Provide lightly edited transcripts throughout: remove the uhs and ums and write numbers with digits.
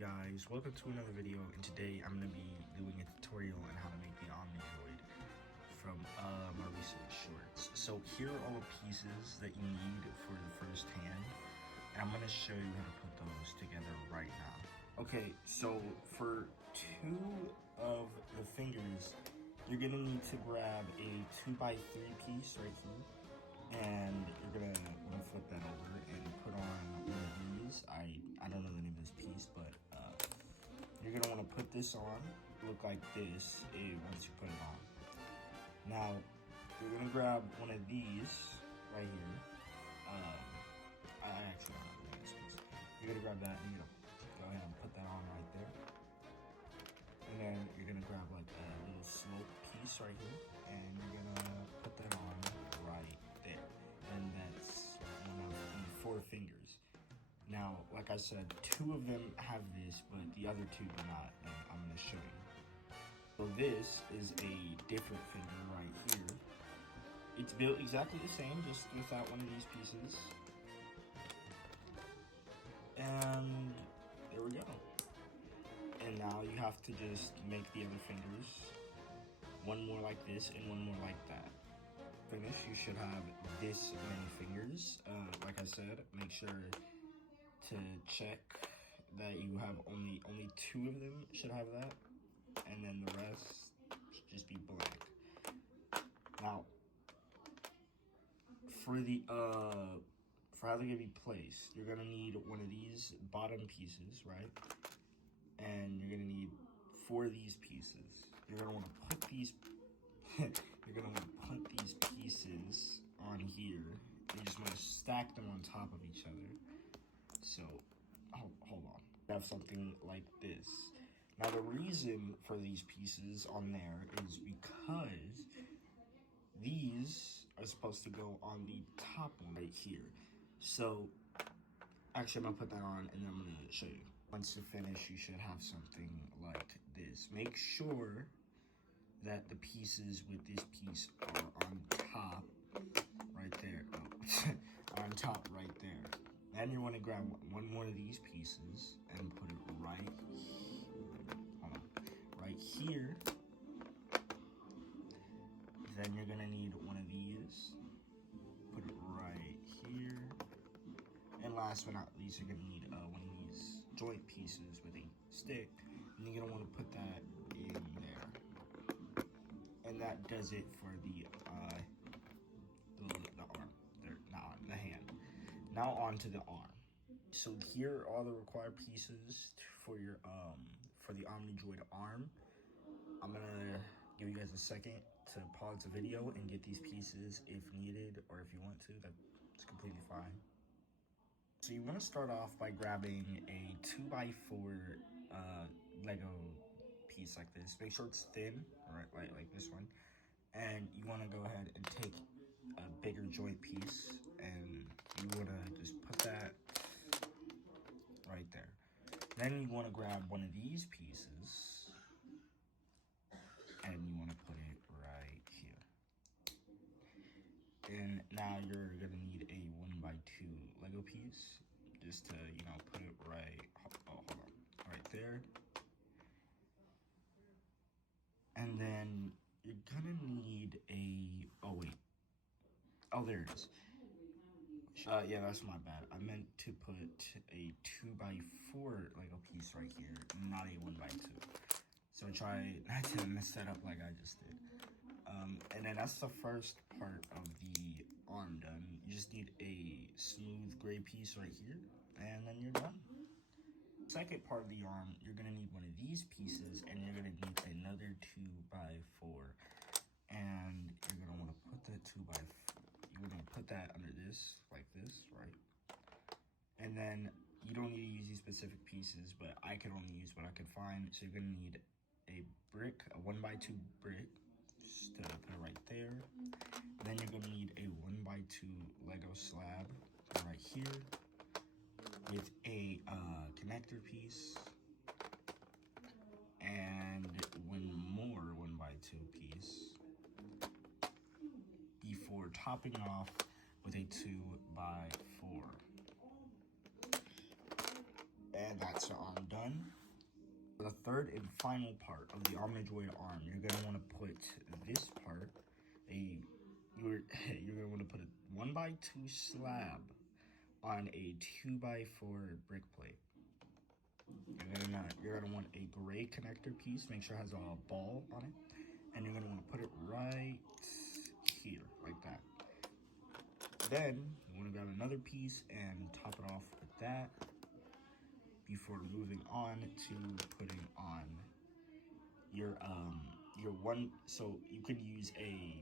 guys, welcome to another video, and today I'm going to be doing a tutorial on how to make the Omnidroid from my recent shorts. So here are all the pieces that you need for the first hand, and I'm going to show you how to put those together right now. Okay, so for two of the fingers, you're going to need to grab a 2x3 piece right here. And you're gonna want to flip that over and put on one of these. I don't know the name of this piece, but you're gonna want to put this on, look like this once you put it on. Now, you're gonna grab one of these right here. I actually don't know the name of this piece. You're gonna grab that and you're gonna go ahead and put that on right there. And then you're gonna grab like a little slope piece right here, and you're gonna put that on right there. And that's one of the 4 fingers. Now, like I said, 2 of them have this, but the other 2 do not, and I'm gonna show you. So this is a different finger right here. It's built exactly the same, just without one of these pieces. And there we go. And now you have to just make the other fingers, one more like this and one more like that. Finish, you should have this many fingers. Like I said, make sure to check that you have only 2 of them should have that, and then the rest should just be blank. Now, for how they're gonna be placed, you're gonna need one of these bottom pieces, right? And you're gonna need 4 of these pieces. You're gonna want to put these pieces on here. You just want to stack them on top of each other. So, hold on. I have something like this. Now, the reason for these pieces on there is because these are supposed to go on the top one right here. So, actually, I'm gonna put that on and then I'm gonna show you. Once you finish, you should have something like this. Make sure that the pieces with this piece are on top right there. Oh, on top right there. Then you want to grab one more of these pieces and put it right here. Then you're gonna need one of these. Put it right here. And last but not least, you're gonna need one of these joint pieces with a stick, and you're gonna want to put that in there. And that does it for the arm. There, not the hand. Now on to the arm. So here are all the required pieces for your for the Omnidroid arm. I'm gonna give you guys a second to pause the video and get these pieces if needed, or if you want to, that's completely fine. So you want to start off by grabbing a 2x4 Lego piece like this. Make sure it's thin, right, like this one. And you want to go ahead and take a bigger joint piece, and you want to just put that right there. Then you want to grab one of these pieces, and you want to put it right here. And now you're gonna need a 1x2 Lego piece, just to, you know, put it right, hold on, right there. And then you're gonna need there it is. Yeah, that's my bad. I meant to put a 2x4 Lego piece right here, not a 1x2. So try not to mess that up like I just did. And then that's the first part of the arm done. You just need a smooth gray piece right here, and then you're done. Second part of the arm, you're gonna need one of these pieces, and you're gonna need another 2x4. And you're gonna want to put the 2x4, you're gonna put that under this, like this, right? And then you don't need to use these specific pieces, but I can only use what I can find. So you're gonna need a brick, a 1x2 brick, just to put it right there. Then you're gonna need a 1x2 Lego slab right here with a connector piece and one more 1x2 piece before topping off with a 2x4. And that's the arm done. third and final part of the Omnidroid arm, you're gonna want to put this part, you're gonna want to put a 1x2 slab on a 2x4 brick plate. You're gonna want a gray connector piece. Make sure it has a ball on it, and you're gonna want to put it right here, like that. Then you want to grab another piece and top it off with that before moving on to putting on your one. So you can use a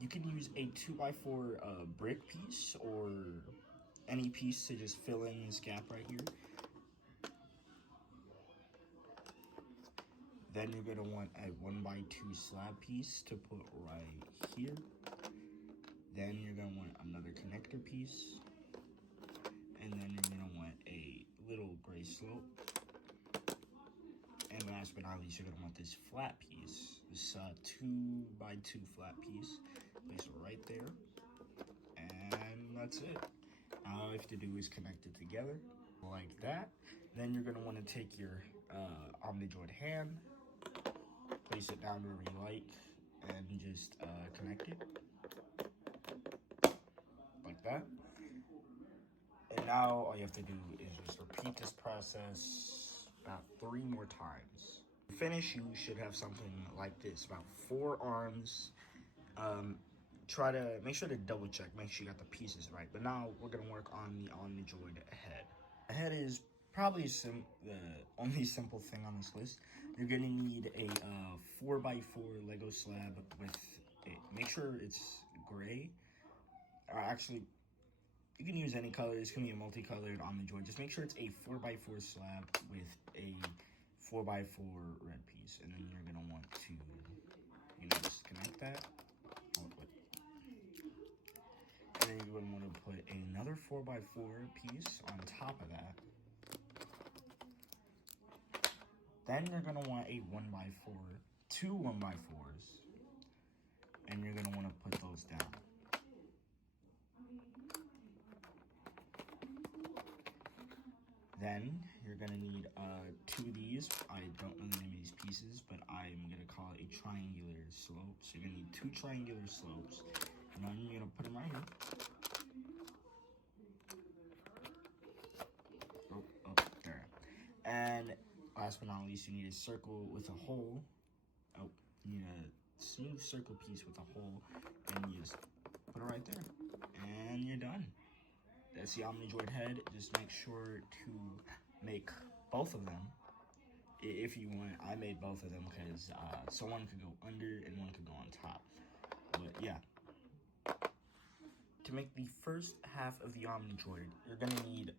2x4 brick piece or any piece to just fill in this gap right here. Then you're gonna want a 1x2 slab piece to put right here. Then you're gonna want another connector piece. And then you're gonna want a little gray slope. And last but not least, you're gonna want this flat piece, this 2x2 flat piece. Place it right there. And that's it. Now all you have to do is connect it together like that. Then you're gonna wanna take your Omnidroid hand, place it down wherever you like, and just connect it like that. And now all you have to do is just repeat this process about 3 more times. To finish, you should have something like this, about 4 arms. Try to make sure to double check, make sure you got the pieces right. But now we're gonna work on the Omnidroid head. The head is probably the only simple thing on this list. You're gonna need a 4x4 Lego slab with make sure it's gray. Actually, you can use any color. It's gonna be a multicolored Omnidroid. Just make sure it's a 4x4 slab with a 4x4 red piece, and then you're gonna want to, just connect that. And then you're gonna want to put another 4x4 piece on top of that. Then you're gonna want a 1x4, 2 1x4s, and you're gonna want to put those down. Then you're gonna need 2 of these. I don't know the name of these pieces, but I'm gonna call it a triangular slope. So you're gonna need 2 triangular slopes. And then you're gonna put them right here. Oh, there. And last but not least, you need a circle with a hole. Oh, you need a smooth circle piece with a hole, and you just put it right there. And you're done. That's the Omnidroid head. Just make sure to make both of them if you want. I made both of them because so one could go under and one could go on top. But yeah. To make the first half of the Omnidroid, you're gonna need,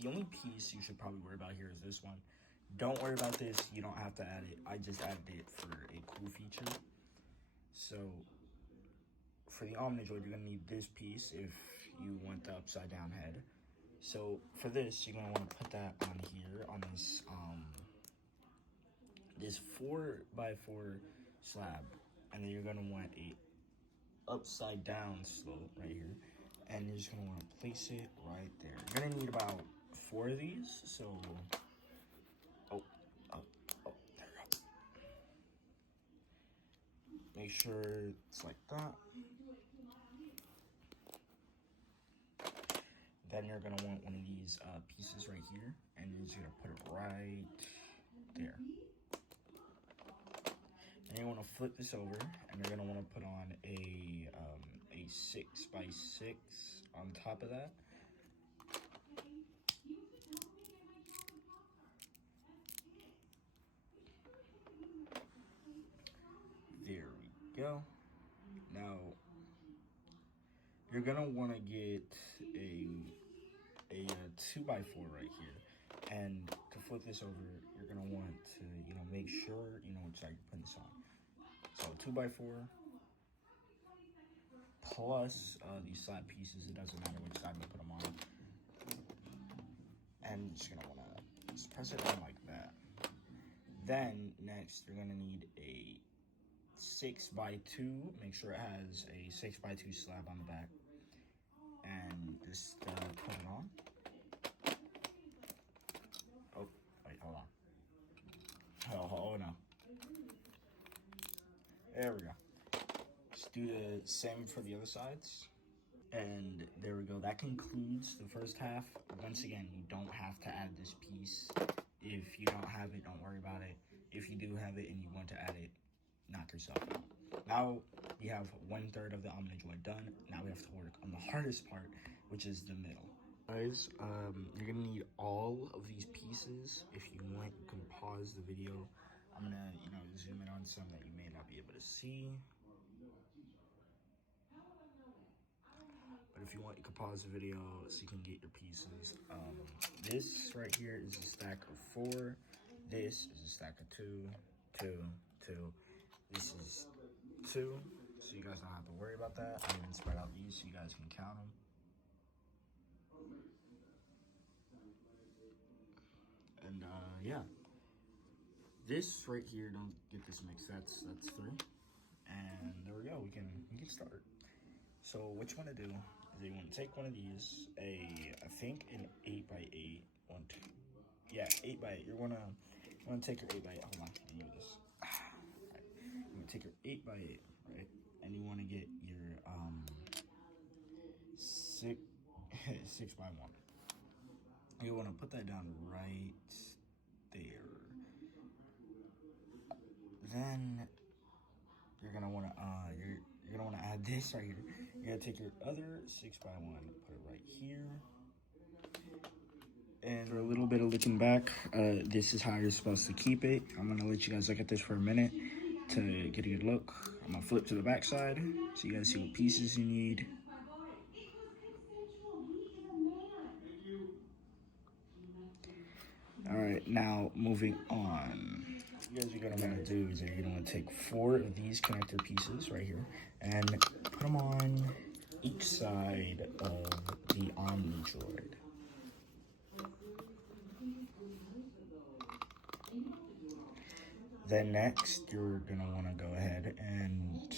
the only piece you should probably worry about here is this one. Don't worry about this, you don't have to add it. I just added it for a cool feature. So, for the Omnidroid, you're gonna need this piece if you want the upside down head. So, for this, you're gonna wanna put that on here, on this, this 4x4 slab. And then you're gonna want a upside down slope right here, and you're just gonna want to place it right there. You're gonna need about 4 of these, so oh there we go. Make sure it's like that. Then you're gonna want one of these pieces right here, and you're just gonna put it right there. And you want to flip this over, and you're going to want to put on a 6x6 on top of that. There we go. Now, you're going to want to get a 2x4 right here. And to flip this over, you're going to want to, make sure, which side you're putting this on. So 2x4 plus these side pieces. It doesn't matter which side you put them on. And you're just going to want to just press it down like that. Then next, you're going to need a 6x2. Make sure it has a 6x2 slab on the back. And just put it on. Oh, wait, hold on. There we go. Just do the same for the other sides. And there we go. That concludes the first half. Once again, you don't have to add this piece. If you don't have it, don't worry about it. If you do have it and you want to add it, knock yourself out. Now we have 1/3 of the Omnidroid done. Now we have to work on the hardest part, which is the middle. Guys, you're gonna need all of these pieces. If you want, you can pause the video. I'm gonna, zoom in on some that you may not be able to see. But if you want, you can pause the video so you can get your pieces. This right here is a stack of 4. This is a stack of 2, 2, 2. This is 2, so you guys don't have to worry about that. I even spread out these so you guys can count them. And yeah, this right here, don't get this mixed. That's 3. And there we go. We can start. So what you want to do is you want to take one of these, I think an 8x8, 1, 2, yeah, 8x8. You want to take your 8x8. Hold on, let me do this. Right. You want to take your 8x8, right, and you want to get your 6x1. You want to put that down right there. Then you're gonna want to you're gonna want to add this right here. You're gonna take your other 6x1, put it right here. And for a little bit of looking back, this is how you're supposed to keep it. I'm gonna let you guys look at this for a minute to get a good look. I'm gonna flip to the back side so you guys see what pieces you need. All right, now moving on. What you guys are gonna want to do is you're gonna want to take 4 of these connector pieces right here and put them on each side of the Omnidroid. Then next, you're gonna want to go ahead and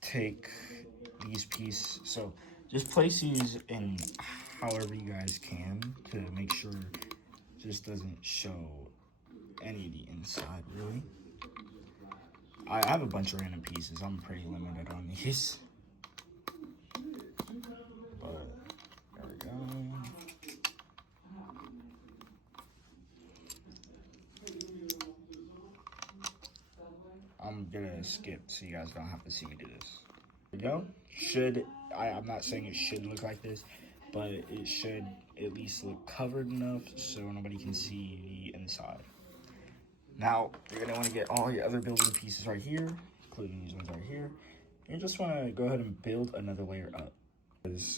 take these pieces. So just place these in however you guys can to make sure it just doesn't show any of the inside, really. I have a bunch of random pieces. I'm pretty limited on these. But there we go. I'm gonna skip so you guys don't have to see me do this. There we go. I'm not saying it should look like this, but it should at least look covered enough so nobody can see the inside. Now, you're gonna wanna get all your other building pieces right here, including these ones right here. You just wanna go ahead and build another layer up.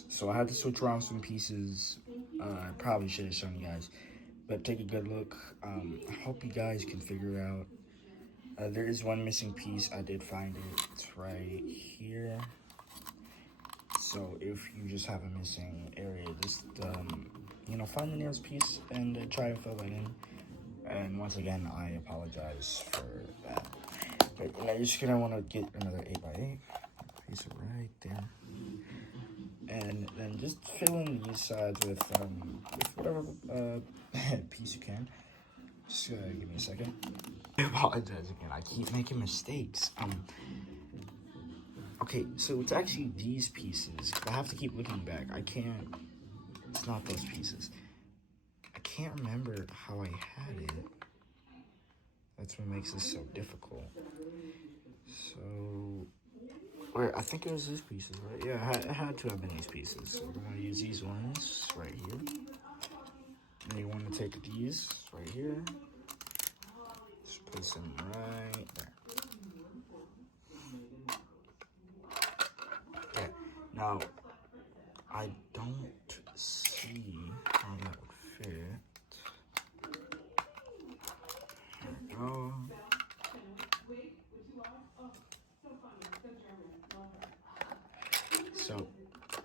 So I had to switch around some pieces. I probably should have shown you guys, but take a good look. I hope you guys can figure it out. There is one missing piece. I did find it. It's right here. So if you just have a missing area, just find the nearest piece and try to fill that in. And once again, I apologize for that. But you're just gonna want to get another 8x8. Place it right there. And then just fill in these sides with whatever piece you can. Just give me a second. I apologize again. I keep making mistakes. Okay, so it's actually these pieces. I have to keep looking back. I can't. It's not those pieces. I can't remember how I had it. That's what makes this so difficult. So, I think it was these pieces, right? Yeah, it had to have been these pieces. So we're gonna use these ones right here. And you want to take these right here. Just place them right there. Okay, now I don't see how that would fit. There we go. So,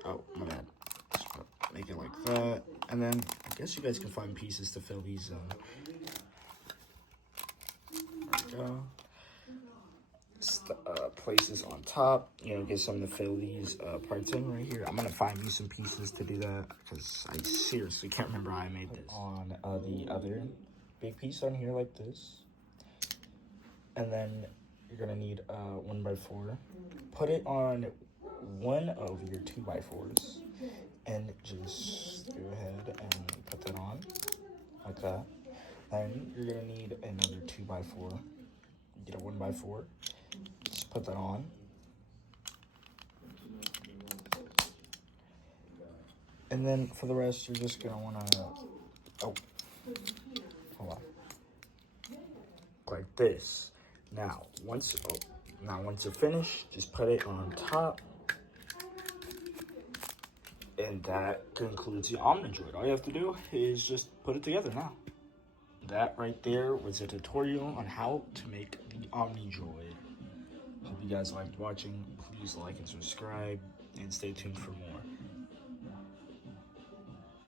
oh, my bad. Just make it like that. And then I guess you guys can find pieces to fill these in. There we go. Places on top, get something to fill these parts in right here. I'm gonna find you some pieces to do that because I seriously can't remember how I made this. On the other big piece on here like this, And then you're gonna need a 1x4. Put it on one of your 2x4s and just go ahead and put that on like that. Then you're gonna need another 2x4. Get a 1x4. Just put that on. And then for the rest, you're just gonna wanna, hold on, like this. Now, once you're finished, just put it on top. And that concludes the Omnidroid. All you have to do is just put it together now. That right there was a tutorial on how to make the Omnidroid. Hope you guys liked watching. Please like and subscribe, and stay tuned for more.